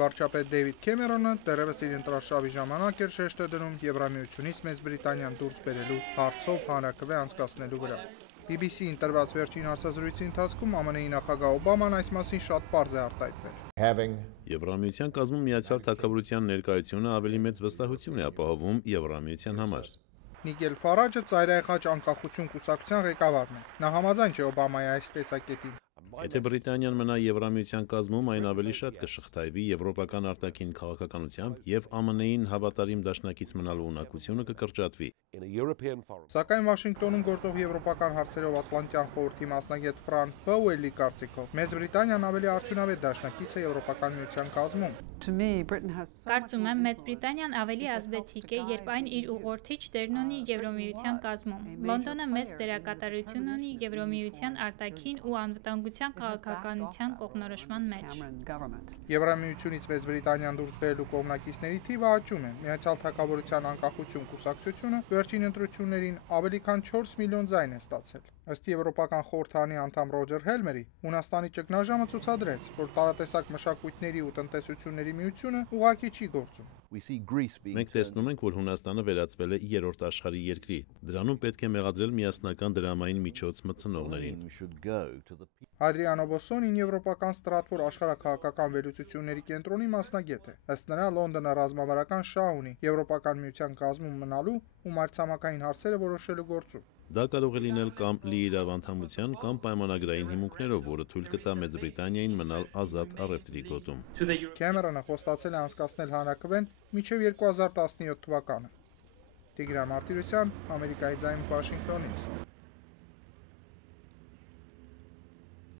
Վարչապետ Դեյվիդ Քեմերոնը դեռևս իր ընտրարշավի ժամանակ էր շեշտը դնում Եվրամիությունից Մեծ Բրիտանիան դուրս բերելու հարցով հանրաքվե անցկացնելու վրա։ BBC-ին տրված վերջին հարցազրույցի ընթացքում ԱՄՆ-ի նախագահ Օբաման այս մասին շատ պարզ է արտահայտվել։ Եվրամիության կազմում Միացյալ Թագավորության ներկայությունը ավելի մեծ վստահություն է ապահովում Եվրամիության համար։ Նիգել Ֆարաջը ծայրահեղաճ անկախություն կուսակցության ղեկավարն է։ Նա համաձայն չէ Օբամայի այս տեսակետին։ Եթե Բրիտանիան մնա Եվրամիության կազմում, այն ավելի շատ կշղթայվի եվրոպական արտաքին քաղաքականությամբ եւ ԱՄՆ-ին հավատարիմ դաշնակից մնալու ունակությունը կկրճատվի։ Սակայն Վաշինգտոնում գործող եվրոպական հարցերով Ատլանտյան խորհրդի մասնագետ Ֆրան Բոուելի կարծիքով Մեծ Բրիտանիան ավելի արդյունավետ դաշնակից է Եվրոպական միության կազմում։ Կարծում եմ Մեծ Բրիտանիան ավելի ազդեցիկ է, երբ այն իր ուղղորդիչ դերն ունի Եվրոմիության կազմում։ Լոնդոնը մեծ դերակատարություն ունի Եվրոմիության արտաքին ու անվտանգության քաղաքականության կողմնորոշման մեջ։ Եվրամիությունից Մեծ Բրիտանիան դուրս բերելու կողմնակիցների թիվը աճում է։ Միացյալ Թագավորության անկախություն կուսակցությունը վերջին ընտրություններին ավելի քան 4 միլիոն ձայն է ստացել։ Ըստ Եվրոպական խորհրդանի անդամ Ռոջեր Հելմերի, Հունաստանի ճգնաժամը ցուցադրեց, որ տարատեսակ մշակույթների ու տնտեսությունների միությունը ուղղակի չի գործում։ Մենք տեսնում ենք, որ Հունաստանը վերածվել է երրորդ աշխարհի երկրի։ Դրանում պետք է մեղադրել միասնական դրամային միջոց մտցնողներին։ Ադրիանո Բոսսոնին եվրոպական Ստրատվոր աշխարհաքաղաքական վերլուծությունների կենտրոնի մասնագետ է։ Ըստ նրա Լոնդոնը ռազմավարական շահ ունի Եվրոպական միության կազմում մնալու ու մայրցամաքային հարցերը որոշելու գործում։ Դա կարող է լինել կամ լիիրավ անդամության կամ պայմանագրային հիմունքներով, որը թույլ կտա Մեծ Բրիտանիային մնալ ազատ առևտրի գոտում։ Քեմերոնը խոստացել է անցկացնել հանրաքվեն մինչև 2017 թվականը։ Տիգրան Մարտիրոսյան, Ամերիկայի ձայն, Վաշինգտոնից։